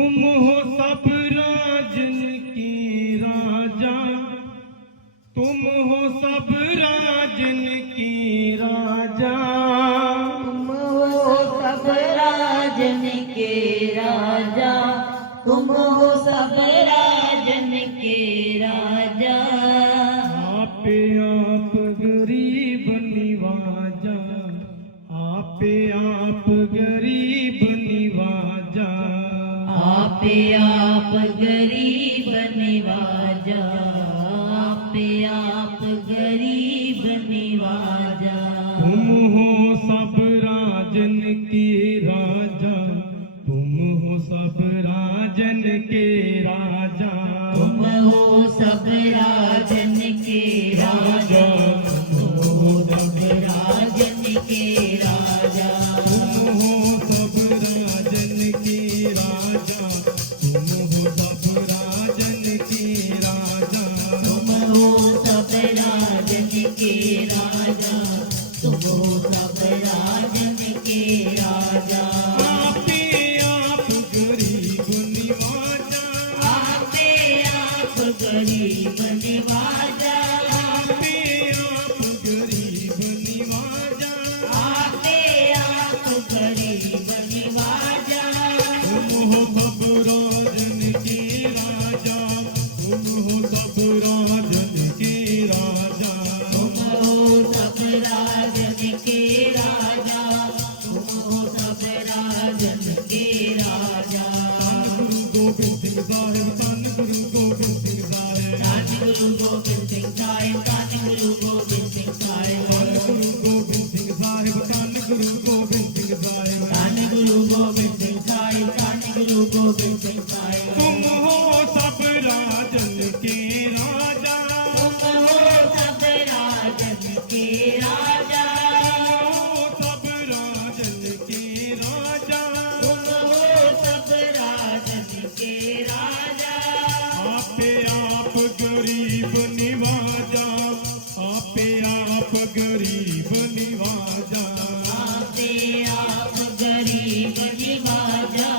तुम हो सब राजन की राजा, तुम हो सब राजन की राजा, तुम हो सब राजन के राजा, तुम हो सब राजन के राजा। आपे आप गरीब निवाजा, आपे आप गरीब निवाजा, आपे आप गरीब निवाजा, आपे आप गरीब निवाजा। तुम हो सब राजन के राजा, तुम हो सब राजन के राजा, तुम हो सब राजन के राजा, तुम हो सब राजन के राजा। तुम हो सब राजन के राजा, तुम हो सब राजन के राजा, तुम हो सब राजन के राजा, तुम हो सब राजन के राजा। आपे आप गरीब निवाजा, आपे आप गरीब निवाजा, आपे आप गरीब निवाजा, आपे आप गरीब निवाजा। तुम हो सब राजन के राजा, तुम हो सब राजन के राजा, तुम हो सब राजन के राजा, तुम हो सब राजन के राजा। गुरु गोबिंद सिंह साहिब, धन गुरु गोबिंद सिंह साहिब, धन गुरु गोबिंद सिंह साहिब, धन गुरु गोबिंद सिंह साहिब, धन गुरु गोबिंद सिंह साहिब, धन गुरु गोबिंद सिंह साहिब। धन गुरु गोबिंद सिंह साहिब, धन गुरु गोबिंद सिंह साहिब। तुम हो सब राजन के राजा, तुम हो सब राजन के राजा, हो सब राजन के राजा, तुम हो सब राजन के राजा। आपे आप गरीब निवाजा, आपे आप गरीब निवाजा, आपे आप गरीब निवाजा,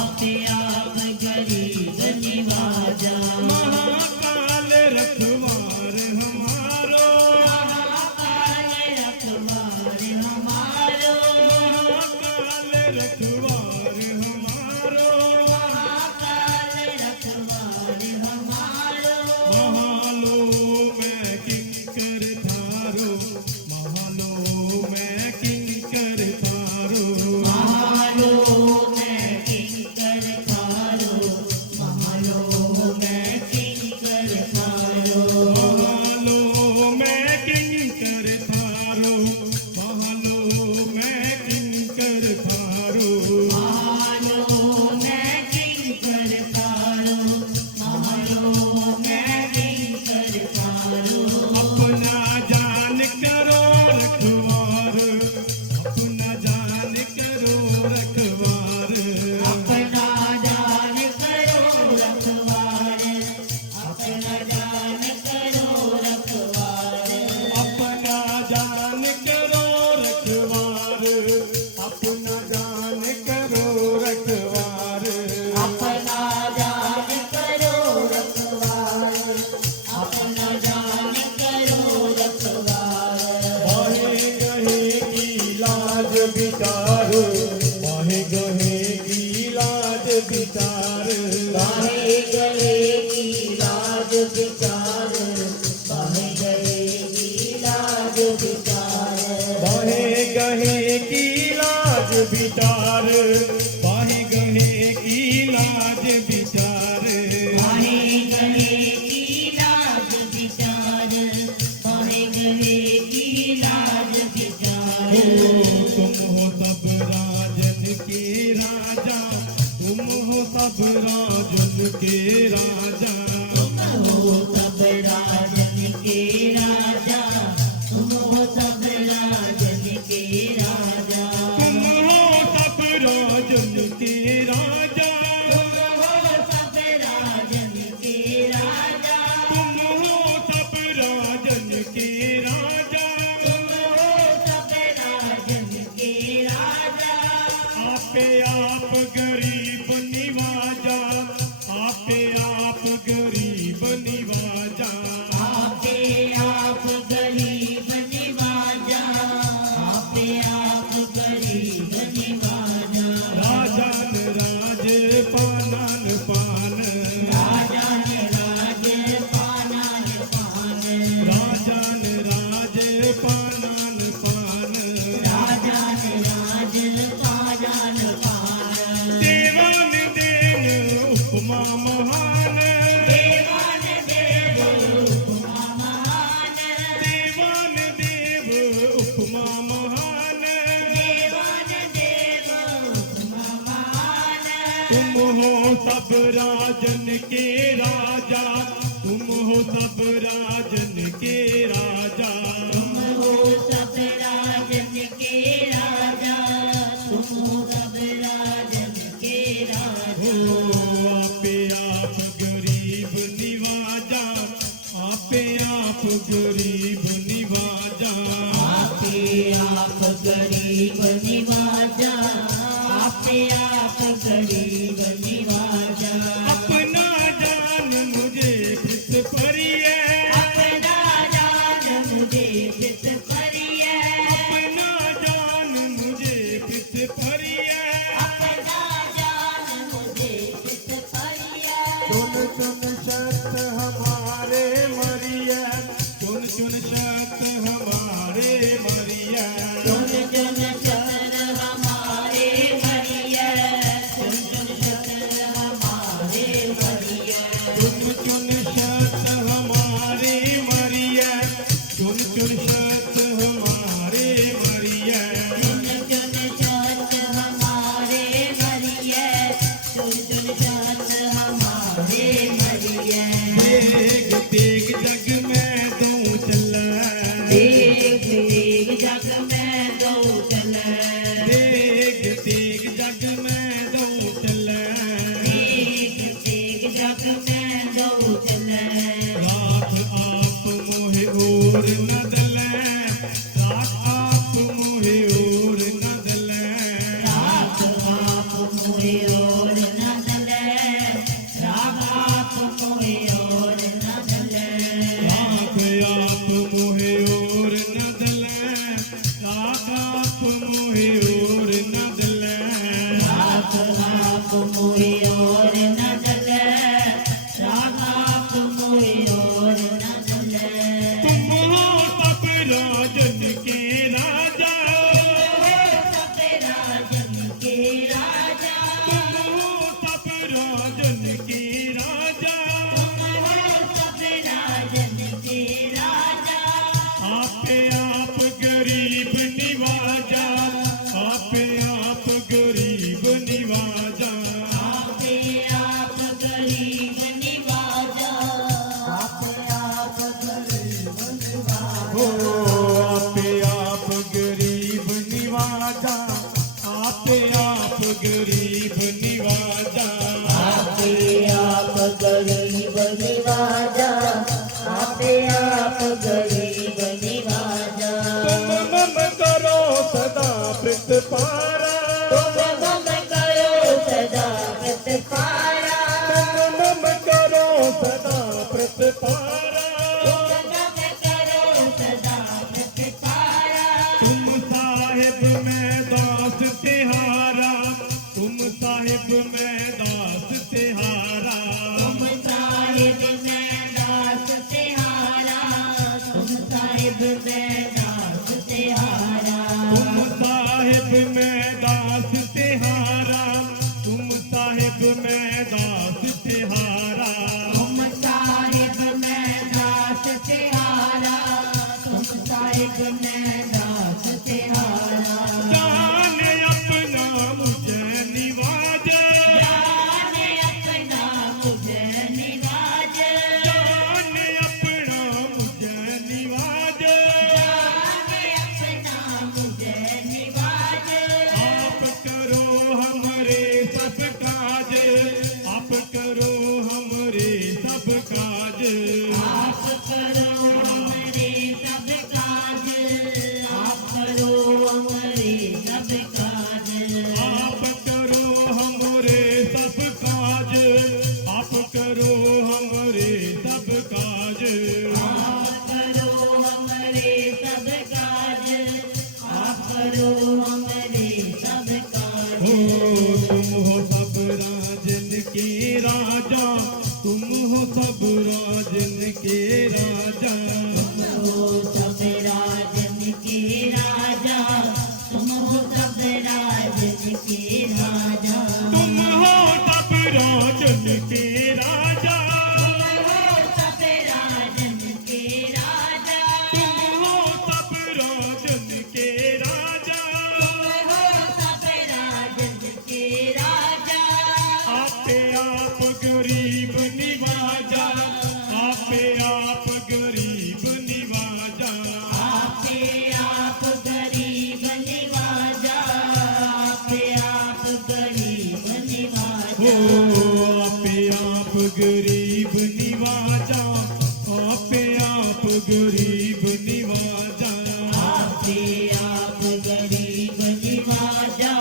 आपे आप गरीब निवाजा। महाकाल रखवार हमारो, महाकाल रखवार हमारो, महाकाल रखवार हमारो, महाकाल रखवार हमारो। महालो में किंकर थारो, महालो में किंकर थारो, महालो में किंकर थारो, महालो में किंकर थारो। महालो में किंकर थारो, महालो में किंकर थारो, महालो में किंकर थारो, महालो में किंकर थारो। अपना जान करो रखवार, अपना जान करो रखवार, अपना दान करो रखवार, अपना दान करो रखवार। अपना जान करो रखवार, अपना जान करो रखवार, अपना दान करो रखवार, अपना दान करो रखवार। बाहे गहे की लाज बिचारो, बाहे गहे की लाज बिचार, बाहे गए की लाज विचार, बाहे गए की लाज विचार। बाहे गहे की लाज बिचार, बाहे गहे की लाज बिचार, बाहे गए की लाज विचार, बाहे गए की लाज विचार। तुम हो सब राजन के राजा, तुम हो सब राजन के राजा, तुम हो सब राजन के राजा, तुम हो सब राजन के राजा। तुम हो सब राजन के राजा, तुम हो सब राजन के राजा, तुम हो सब राजन के राजा, तुम हो सब राजन के राजा। आपे आप गरीब निवाजा, उपमा महान देवान देव उपमा महान देवान देव उपमा महान देवान देव उपमा महान तुम हो सब राजन के राजा तुम हो सब राजन के राजा तुम हो सब राजन के राजा तुम हो सब राजन के राजा आपे आप गरीब निवाजा आपे आप गरीब निवाजा आपे आप गरीब निवाजा आपे आप गरीब निवाजा अपना जान मुझे फिस परिए अपना जान मुझे फिस परिए अपना जान मुझे फिस परिए अपना जान मुझे फिस परिए चुन चुन शत हमारे मरिए चुन चुन शत हमारे मरिए चुन चुन शतर हमारे मरिए चुन चुन शतर हमारे मरिए चुन चुन शत हमारे मरिए चुन चुन शत हमारे मरिए चुन चुन शत हमारे मरिए चुन चुन शत हमारे मरिए तेग तेग जग में दो चला देख देख जग में दो चले तेग तेग जग में दो चला देख देख जग में दो चले राख आप मोहे और न दले राख आप मोहे और न दले राख आप मोहे और न दले राख आप मोहे और न दले राख आप मोहे और न दले राख आप मोहे और न दले राख आप मोहे और न दले राख आप मोहे और न दले तुम हो सब राजन के राजा सब राजन के राजा तुम हो सब राजन के राजा सब राजन के राजा आपे आप गरीब निवाजा आपे आप गरीब निवाजा आपे आप गरीब निवाजा आपे आप गरीब निवाजा हो आपे आप गरीब निवाजा आपे आप गरीब निवाजा आपे आप गरीब निवाजा आपे आप गरीब निवाजा तुम मम करो सदा प्रतिपारा तुम मम करो सदा प्रतिपारा तुम मम करो सदा प्रतिपारा तुम मम करो सदा प्रतिपारा तुम साहिब में दास तिहारा तुम साहिब में दास तिहारा तुम साहिब में दास तिहारा तुम साहिब में दास तिहारा तुम साहिब में दास तिहारा तुम साहिब में दास तिहारा तुम साहिब में दास तिहारा तुम साहिब में दास तिहारा जान अपना मुझे निवाजा जाने अपना हो आपे आप गरीब निवाजा आपे आप गरीब निवाजा आपे आप गरीब निवाजा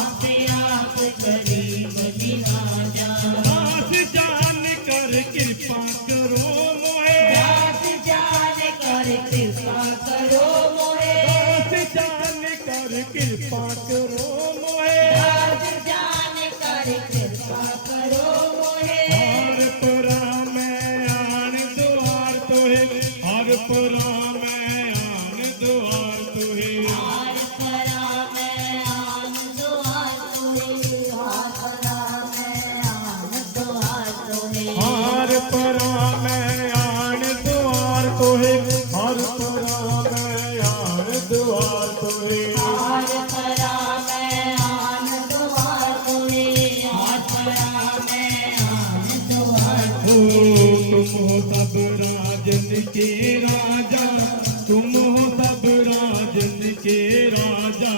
आपे आप गरीब निवाजा दास जान कर कृपा करो मोहे दास जान कर कृपा करो मोहे दास जान कर कृपा करो मोहे दास जान कर कृपा करो मोहे हर परा मैं आन द्वार तोहे हर परा मैं आन द्वार तोहे हार परा मैं आन दुआर तोहे हार परा मैं आन दुआर तोहे हर परा मैं आन द्वार तोहे हर परा मैं आन द्वार तोहे हार परा मैं आन दुआर तोहे हार परा मैं आन दुआर हो तुम हो सब राजन के राजा तुम हो सब राजन के राजा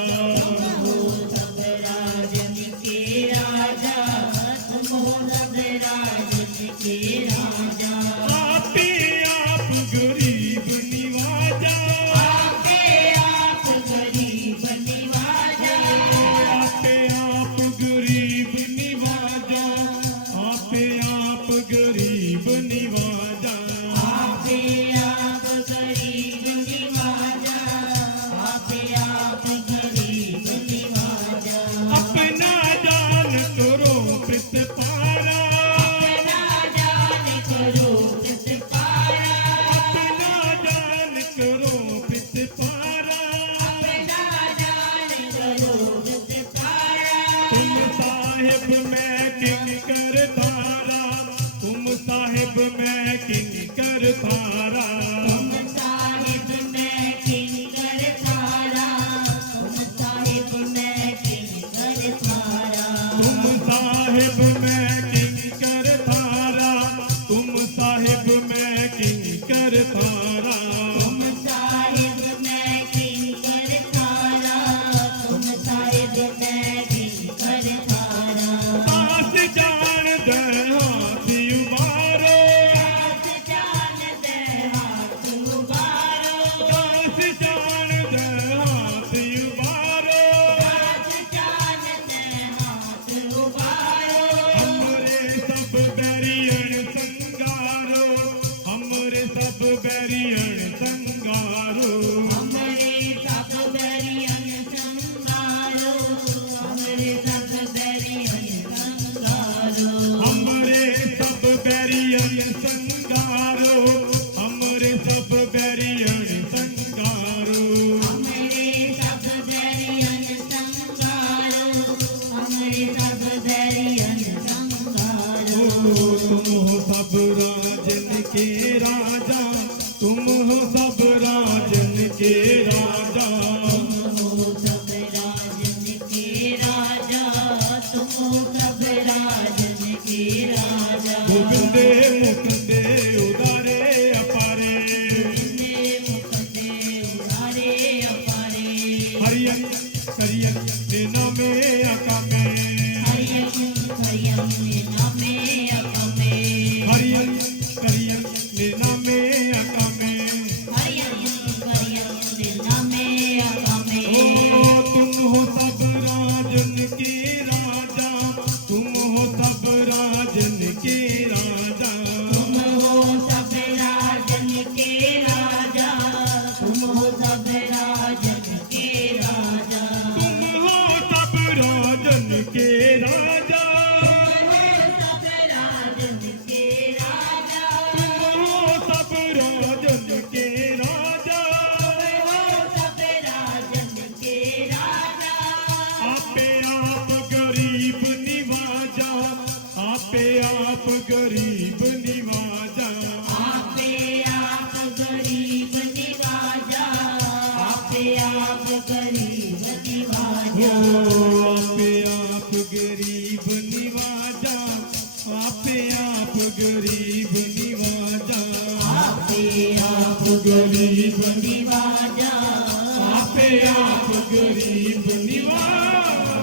हो सब राजन के राजा तुम हो सब राजन के राजा आपे आप गरीब निवाजा आपे आप गरीब निवाजा आपे आप गरीब निवाजा आपे आप गरीब निवाजा आपे आप गरीब निवाजा आपे आप गरीब निवाजा अपना दान करो प्रतिपारा अपना जान करो प्रतिपारा अपना दान करो प्रतिपारा अपना जान करो प्रतिपारा तुम साहिब मैं किंग कर तारा तुम साहिब मैं किंग कर तारा तुम साहिब मैं किंकर थारा तुम साहिब मैं किंकर थारा तुम साहिब मैं किंग कर तारा तुम साहिब मैं किंग कर तारा तुम साहिब मैं किंकर थारा तुम साहिब मैं किंकर थारा दास जान दे हाथ उबारो दास जान दे हाथ उबारो दास जान दे हाथ उबारो दास जान दे हाथ उबारो हमरे सब बैरियन संगारो हमरे सब बैरियन संगारो हमरे सब बैरियन संगारो हमरे सब बैरियन संगारो हमरे सब बैरियन संगारो हमरे सब बैरियन संगारो हमरे सब बैरियन संगारो हमरे सब बैरियन संगारो तुम हो सब राजन के राजा तुम हो सब राजन के राजा तुम हो सब राजन के राजा तुम हो सब राजन के राजा गोविंदे मुकुंदे उदारे अपारे मुकदे उधारे अपारे हरियन करियन निना में अकामे हरियम हरियम नामे अपमे हरियन करियन निना में अकामे हरियम हरियम नामे अपमे ओ तुम हो सब राजन के राजा तुम हो सब राजन के राजा तुम हो सब राजन के राजा तुम हो सब राजन के राजा तुम हो सब राजन के राजा तुम हो सब राजन के राजा तुम हो सब राजन के राजा तुम हो सब राजन के राजा आपे आप गरीब निवाजा आपे आप गरीब निवाजा आपे आप गरीब निवाजा आपे आप गरीब निवाजा आपे आप गरीब निवाजा आपे आप गरीब निवाजा आपे आप गरीब निवाजा आपे आप गरीब निवाजा